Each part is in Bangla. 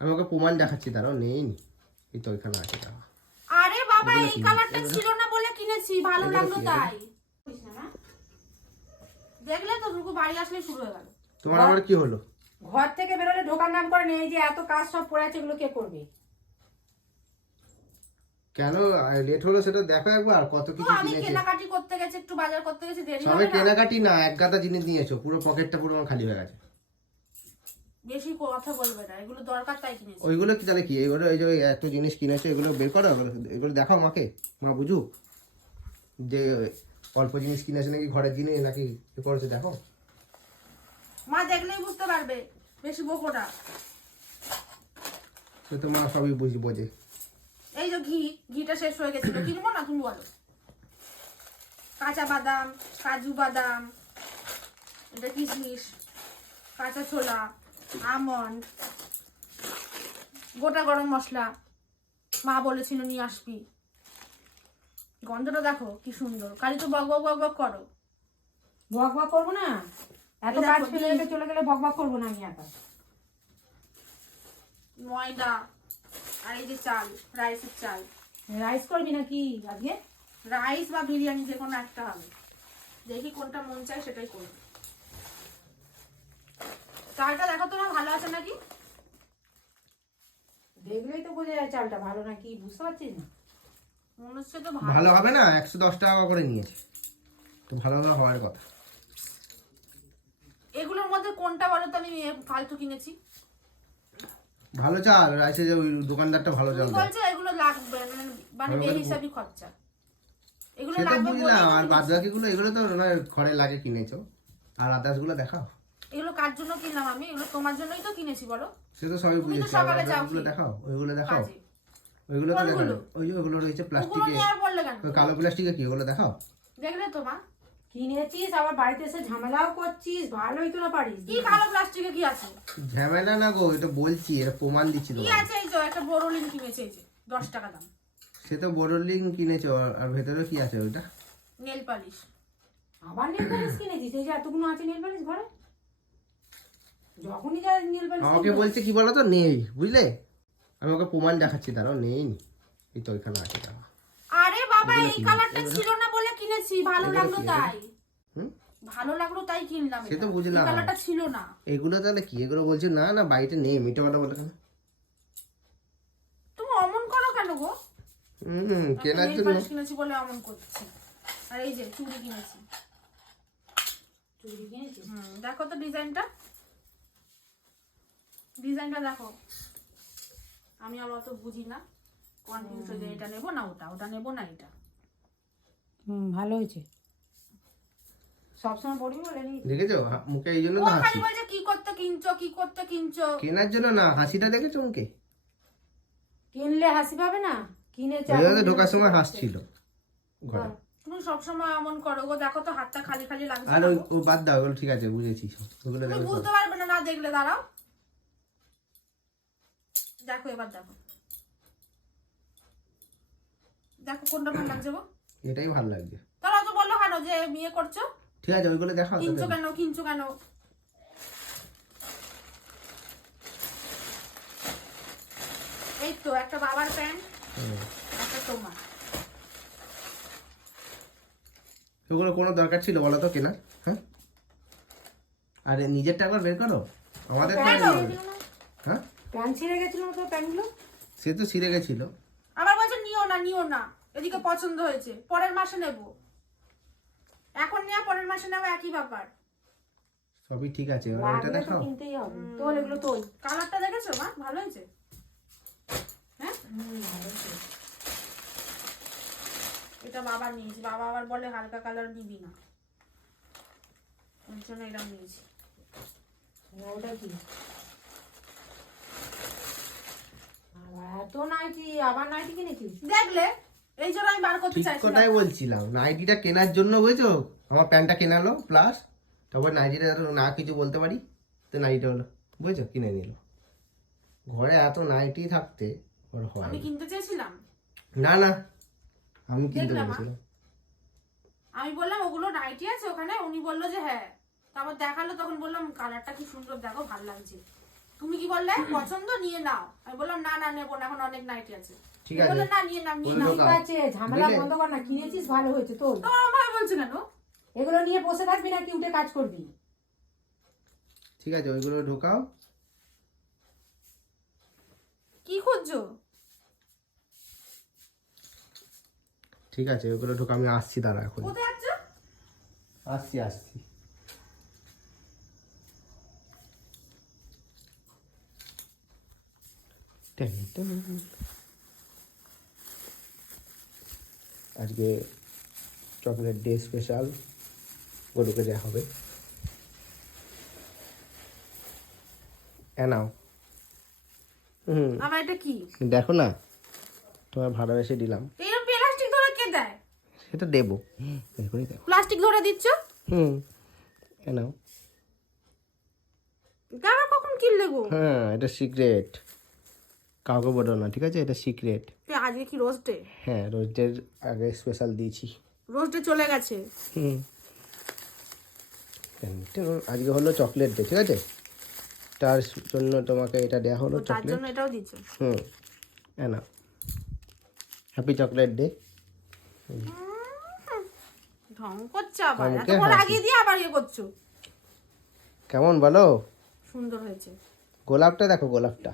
আমি ওকে প্রমাণ দেখাচ্ছি তারাও নেই। এই তো ওইখানে আছে দাঁড়া আরে বাবা এই কালারটা ছিল না বলে কিনেছি ভালো লাগল তাই। দেখলে তো দুটো বাড়ি আসলে শুরু হয়ে গেল। তোমার আবার কি হলো? ঘর থেকে বেরোলে ঢোকার নাম করে নেই যে এত কাজ সব পড়ে আছে এগুলো কে করবে? কেন? লেট হলো সেটা দেখো একবার কত কিছু আমি কেনাকাটি করতে গেছি একটু বাজার করতে গেছি দেরি হবে না। কেনাকাটি না এক গাদা জিনিস নিয়েছো পুরো পকেটটা পুরো খালি হয়ে গেছে। বেশি কথা বলবে না এগুলো দরকার তাই কিনেছি। ওইগুলো কি তাহলে কি? এগুলো এই যে এত জিনিস কিনেছো এগুলো বের করো? এগুলো দেখাও মাকে মা বুঝুক যে অল্প জিনিস কিনেছে নাকি ঘরের জিনিস নাকি এ করেছে দেখো। মা দেখলেই বুঝতে পারবে বেশি বকোটা সে তো মা সবই বুঝি বোঝে। এই যে ঘি ঘিটা শেষ হয়ে গেছিল কিনবো না তুমি বলো কাঁচা বাদাম কাজু বাদাম এটা কিশমিশ কাঁচা ছোলা। আমন্ড গোটা গরম মশলা মা বলেছিল নিয়ে আসবি। গন্ধটা দেখো কি সুন্দর। কালি তো বক বক বক বক করো। বক বক করব না? এত কাজ ফেলে। রেখে চলে গেলে বক বক করব না আমি একা। ময়দা আর এই যে চাল রাইসের চাল। রাইস করবি নাকি আজকে? রাইস বা বিরিয়ানি যে কোনো একটা হবে। দেখি কোনটা মন চায় সেটাই করব। চালটা দেখো তোমার ভালো আছে নাকি? দেখলেই তো বোঝা যায় চালটা ভালো নাকি বুঝতে পারছিস না? মনে হচ্ছে তো ভালো। হবে না? একশো দশ টাকা করে নিয়েছে। তো ভালো ভালো হওয়ার কথা। এগুলোর মধ্যে কোনটা বলো তো? আমি ফালতু কিনেছি। ভালো চাল রাইসে যে ওই দোকানদারটা ভালো চাল বলছো এগুলো লাগবে মানে মানে ভালো করে খরচা। এগুলো লাগবে বলেই আর তো বাদ কিনেছি। বাকিগুলো এগুলো তো না ঘরে লাগে কিনেছো। আর আদার্সগুলো দেখাও। কার জন্য কিনলাম আমি? এগুলো তোমার জন্যই তো কিনেছি বলো। সে তো সবই তুমি তো বুঝেছি। সকালে যাও দেখাও ওইগুলো দেখাও। কাজে। ওইগুলো তো দেখাও কোনগুলো? ওই যে ওগুলো রয়েছে ওগুলো প্লাস্টিকে নিয়ে আর বললে কেন? ওই কালো প্লাস্টিকে কি? ওগুলো দেখাও। দেখলে তো মা। কিনেছিস? আবার বাড়িতে এসে ঝামেলাও করছিস? ভালোই তো না পারিস। কি কালো প্লাস্টিকে কি আছে? ঝামেলা না গো এটা বলছি এটা প্রমাণ দিচ্ছি কি তোমাকে আছে এই যে একটা বড় লিন কিনেছে এই যে দশ টাকা দাম। সে তো বোরলিং কিনেছো আর- আর ভেতরে কি আছে ওইটা? Nail polish. আবার নেল পালিশ কিনেছিস? এই যে এতগুলো আছে নেল পালিশ ঘরে? যখনই যা নেল পালিশ আমাকে বলছে কি বলো তো নেই বুঝলে? আমি ওকে প্রমাণ দেখাচ্ছি তারাও নেই এই তো ওইখানে আছে দাঁড়া আরে বাবা এগুলো এই কালারটা ছিল না বলে কিনেছি ভালো লাগল তাই। ভালো লাগল তাই কিনলাম সে তো বুঝলাম। কালারটা ছিল না। এগুলো তাহলে কি? এগুলো বলছি না না বাড়িতে নেই মিটে বলো বলো কেন? তুমি অমন করো কেন গো? হুম কেনার জন্য। কিনেছি বলে অমন করছি। আর এই যে চুড়ি কিনেছি। চুড়ি কিনেছিস? হুম দেখো তো ডিজাইনটা। ডিজাইনটা দেখো। আমি আবার অত বুঝি না। কনফিউজ হয়ে যায় এটা নেব না ওটা ওটা নেব না এটা। হুম ভালো হয়েছে। সবসময় পড়ি বলে নি দেখেছ? মুখে এই জন্য তো হাসি। বলছে কি করতে কিনছো কি করতে কিনছো? কেনার জন্য না হাসিটা দেখেছ মুখে? কিনলে হাসি পাবে না কিনেছে ওই ঢোকার সময় হাসছিল ঘরে। তুমি সবসময় এমন করো। গো দেখো তো হাতটা খালি খালি লাগছে আর না ও বাদ দাও ঠিক আছে বুঝেছি ওগুলো বুঝতে পারবে না না দেখলে দাঁড়াও। দেখো এবার দেখো। দেখো কোনটা ভালো লাগছে গো। এটাই ভালো লাগছে। তারা তো বলল কেন যে বিয়ে করছ? ঠিক আছে ওইগুলো দেখাও কিনছো কেন কিনছো কেন? এই তো একটা বাবার প্যান্ট। একটা তোমার। ওগুলো কোনো দরকার ছিল বলো তো কেনা হ্যাঁ? আরে নিজেরটা একবার বের করো। আমাদের। হ্যাঁ? প্যান্ট ছিঁড়ে গেছিল তো প্যান্টগুলো? সে তো ছিঁড়ে গেছিল। আবার বলছে নিও না নিও না। এদিকে পছন্দ হয়েছে। পরের মাসে নেব। এখন নেওয়া পরের মাসে নেওয়া একই ব্যাপার। সবই ঠিক আছে এবার এটা লাগলে কিনতেই হবে। তোল এগুলো তোল কালারটা দেখেছ মা? ভালো হয়েছে? হ্যাঁ? এটা বাবা নিয়েছি। বাবা আবার বলে হালকা কালার নিবি না। ওই জন্য এটা নিয়েছি। ওটা কি? এত নাইটি আবার নাইটি কিনেছিস? দেখলে এই জন্য আমি বার করতে চাইছিলাম। কথাই বলছিলাম নাইটিটা কেনার জন্য বুঝছ? আমার প্যান্টটা কেনালো প্লাস তারপর নাইটিটা না কিছু বলতে পারি তো নাইটিটা হলো বুঝছ? কিনে নিল। ঘরে এত নাইটি থাকতে ওর হয় আমি কিনতে চেয়েছিলাম। না না আমি কিনতে বলেছিলাম। আমি বললাম ওগুলো নাইটি আছে ওখানে? উনি বলল যে হ্যাঁ। তারপর দেখাল তখন বললাম কালারটা কি সুন্দর দেখো ভালো লাগছে। তুমি কি বললে? পছন্দ নিয়ে নাও। আমি বললাম না না নেব না এখন অনেক নাইটি আছে। ঠিক আছে বললে না নিয়ে নাও নিয়ে নাও। ঠিক আছে ঝামেলা বন্ধ কর না কিনেছিস ভালো হয়েছে ভাবে বলছো কেন? এগুলো নিয়ে বসে থাকবি নাকি উঠে কাজ করবি? ঠিক আছে ওইগুলো ঢোকাও। কি খুঁজছো? ঠিক আছে ওইগুলো ঢোকা আমি আসছি দাঁড়া এখন। কোথায় যাচ্ছ? আসছি আসছি। আজকে চকলেট ডে স্পেশাল গরুকে দেওয়া হবে। এনাও। হুম। আমার এটা কি? দেখো না তোমার ভালোবেসে দিলাম। এরকম প্লাস্টিক ধরে কে দেয়? সেটা দেবো। প্লাস্টিক ধরে দিচ্ছ? হুম এনাও। আবার কখন কিনলে গো? হ্যাঁ এটা সিক্রেট কাউকে বলো না ঠিক আছে? এটা সিক্রেট আজকে কি রোজ ডে হ্যাঁ রোজদের আগে স্পেশাল দিয়েছি। রোজ ডে চলে গেছে। হুম। আজকে হলো চকলেট ডে ঠিক আছে? তার জন্য তোমাকে এটা দেওয়া হলো তার চকলেট জন্য এটাও দিচ্ছ হুম। না হ্যাপি চকলেট ডে ঢং করছ আবার। আগে দিয়ে আবার ইয়ে করছ। কেমন বলো? সুন্দর হয়েছে। গোলাপটা দেখো গোলাপটা।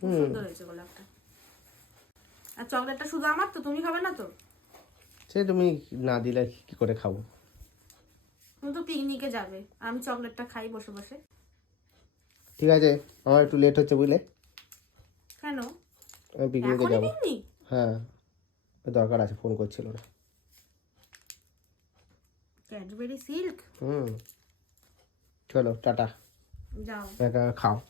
খুব সুন্দর হয়েছে গোলাপটা। আর চকলেটটা শুধু আমার তো? তুমি খাবে না তো? সে তুমি না দিলে কি করে খাব? তুমি তো পিকনিকে যাবে। আমি চকলেটটা খাই বসে বসে। ঠিক আছে আমার একটু লেট হচ্ছে বুঝলে? কেন? আমি পিকনিকে যাব। হ্যাঁ। দরকার আছে ফোন করছিল না। ক্যাডবেরি সিল্ক হুম। চলো টাটা। যাও। খাও।